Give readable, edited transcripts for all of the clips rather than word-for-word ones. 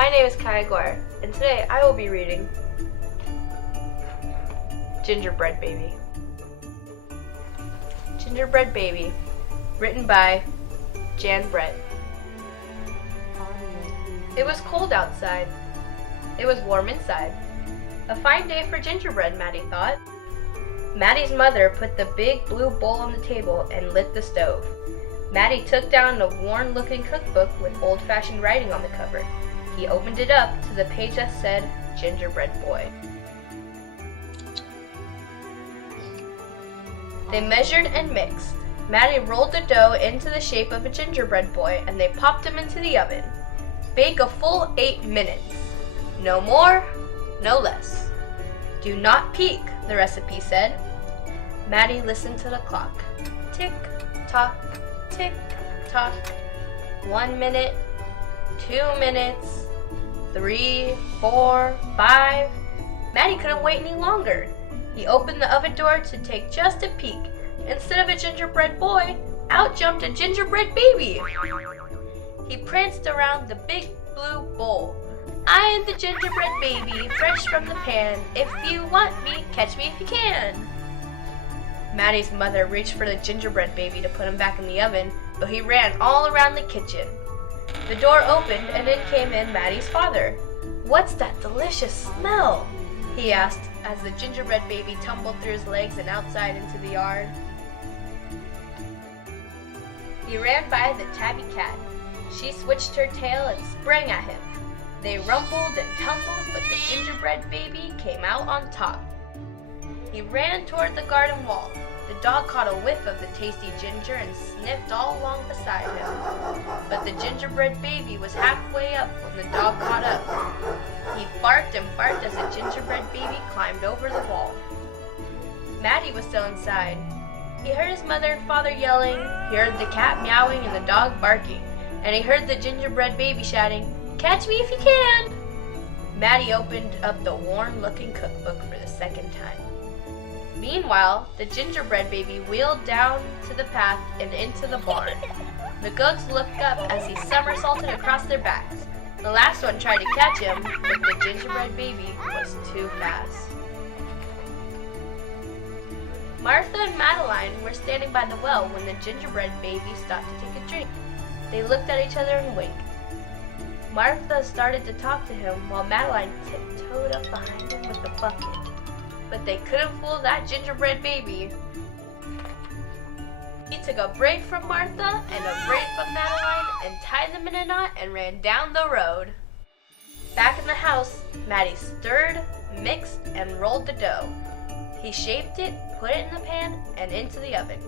My name is Guire, and today I will be reading Gingerbread Baby. Gingerbread Baby, written by Jan Brett. It was cold outside. It was warm inside. A fine day for gingerbread, Maddie thought. Maddie's mother put the big blue bowl on the table and lit the stove. Maddie took down a worn-looking cookbook with old-fashioned writing on the cover. He opened it up to the page that said, Gingerbread Boy. They measured and mixed. Maddie rolled the dough into the shape of a gingerbread boy and they popped him into the oven. Bake a full 8 minutes. No more, no less. Do not peek, the recipe said. Maddie listened to the clock. Tick, tock, tick, tock. 1 minute, 2 minutes, 3, 4, 5. Maddie couldn't wait any longer. He opened the oven door to take just a peek. Instead of a gingerbread boy, out jumped a gingerbread baby. He pranced around the big blue bowl. I am the gingerbread baby, fresh from the pan. If you want me, catch me if you can. Maddie's mother reached for the gingerbread baby to put him back in the oven, but he ran all around the kitchen. The door opened and in came Maddie's father. What's that delicious smell? He asked as the gingerbread baby tumbled through his legs and outside into the yard. He ran by the tabby cat. She switched her tail and sprang at him. They rumbled and tumbled, but the gingerbread baby came out on top. He ran toward the garden wall. The dog caught a whiff of the tasty ginger and sniffed all along beside him. But the gingerbread baby was halfway up when the dog caught up. He barked and barked as the gingerbread baby climbed over the wall. Maddie was still inside. He heard his mother and father yelling, he heard the cat meowing and the dog barking, and he heard the gingerbread baby shouting, "Catch me if you can!" Maddie opened up the worn-looking cookbook for the second time. Meanwhile, the gingerbread baby wheeled down to the path and into the barn. The goats looked up as he somersaulted across their backs. The last one tried to catch him, but the gingerbread baby was too fast. Martha and Madeline were standing by the well when the gingerbread baby stopped to take a drink. They looked at each other and winked. Martha started to talk to him while Madeline tiptoed up behind him with the bucket. But they couldn't fool that gingerbread baby. He took a break from Martha and a break from Madeline and tied them in a knot and ran down the road. Back in the house, Maddie stirred, mixed, and rolled the dough. He shaped it, put it in the pan, and into the oven.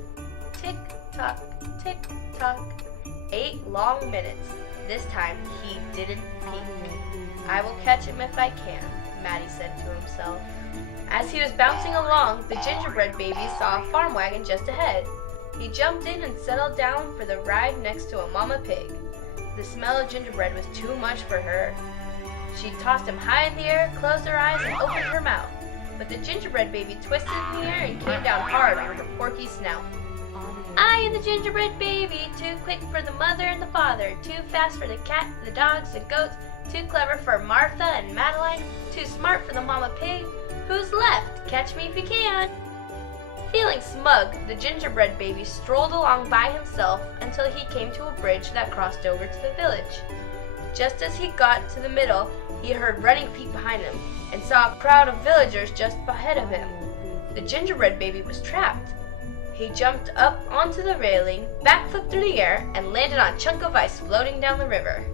Tick, tock, tick, tock. 8 long minutes. This time, he didn't peek. I will catch him if I can, Maddie said to himself. As he was bouncing along, the gingerbread baby saw a farm wagon just ahead. He jumped in and settled down for the ride next to a mama pig. The smell of gingerbread was too much for her. She tossed him high in the air, closed her eyes, and opened her mouth. But the gingerbread baby twisted in the air and came down hard on her porky snout. I am the gingerbread baby, too quick for the mother and the father, too fast for the cat, the dogs, the goats, too clever for Martha and Madeline, too smart for the mama pig. Who's left? Catch me if you can. Feeling smug, the gingerbread baby strolled along by himself until he came to a bridge that crossed over to the village. Just as he got to the middle, he heard running feet behind him and saw a crowd of villagers just ahead of him. The gingerbread baby was trapped. He jumped up onto the railing, backflipped through the air, and landed on a chunk of ice floating down the river.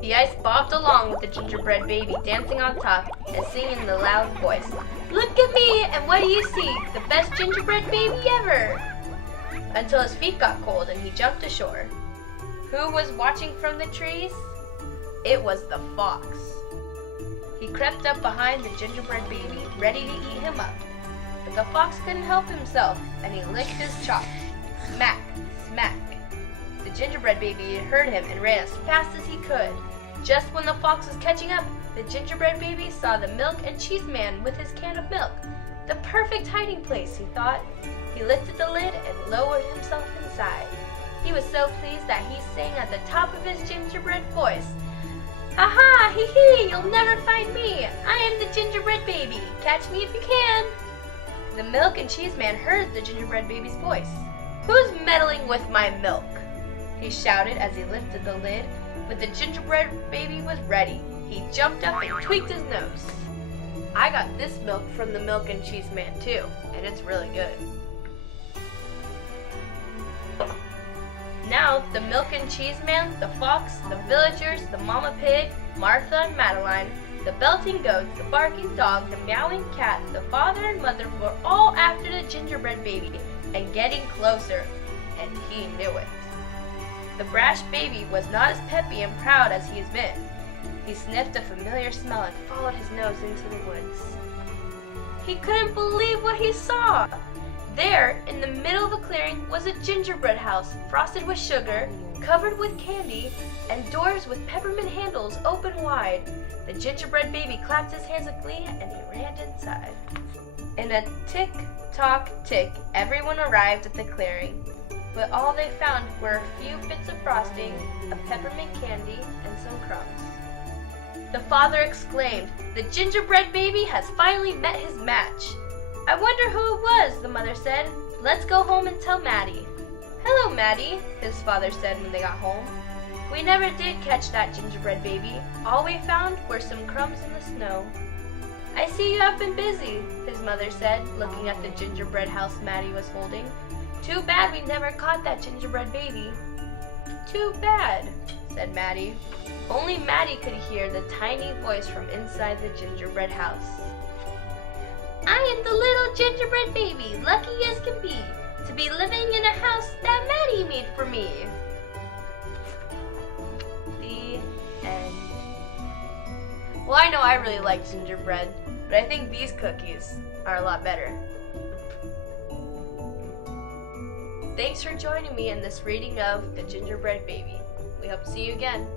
The ice bobbed along with the gingerbread baby dancing on top and singing in a loud voice. Look at me, and what do you see? The best gingerbread baby ever! Until his feet got cold and he jumped ashore. Who was watching from the trees? It was the fox. He crept up behind the gingerbread baby, ready to eat him up. But the fox couldn't help himself, and he licked his chops. Smack, smack. The gingerbread baby heard him and ran as fast as he could. Just when the fox was catching up, the gingerbread baby saw the milk and cheese man with his can of milk. The perfect hiding place, he thought. He lifted the lid and lowered himself inside. He was so pleased that he sang at the top of his gingerbread voice, "Ha ha! hee hee, you'll never find me. I am the gingerbread baby. Catch me if you can. The milk and cheese man heard the gingerbread baby's voice. Who's meddling with my milk? He shouted as he lifted the lid, but the gingerbread baby was ready. He jumped up and tweaked his nose. I got this milk from the milk and cheese man too, and it's really good. Now, the milk and cheese man, the fox, the villagers, the mama pig, Martha and Madeline, the belting goats, the barking dog, the meowing cat, the father and mother were all after the gingerbread baby and getting closer, and he knew it. The brash baby was not as peppy and proud as he has been. He sniffed a familiar smell and followed his nose into the woods. He couldn't believe what he saw. There, in the middle of a clearing, was a gingerbread house frosted with sugar, covered with candy, and doors with peppermint handles open wide. The gingerbread baby clapped his hands with glee and he ran inside. In a tick-tock-tick, everyone arrived at the clearing, but all they found were a few bits of frosting, a peppermint candy, and some crumbs. The father exclaimed, "The gingerbread baby has finally met his match." "I wonder who it was," the mother said. "Let's go home and tell Maddie." "Hello, Maddie," his father said when they got home. "We never did catch that gingerbread baby. All we found were some crumbs in the snow." "I see you have been busy," his mother said, looking at the gingerbread house Maddie was holding. "Too bad we never caught that gingerbread baby." "Too bad," said Maddie. Only Maddie could hear the tiny voice from inside the gingerbread house. "I am the little gingerbread baby, lucky as can be living in a house that Maddie made for me." The end. Well, I know I really like gingerbread, but I think these cookies are a lot better. Thanks for joining me in this reading of The Gingerbread Baby. We hope to see you again.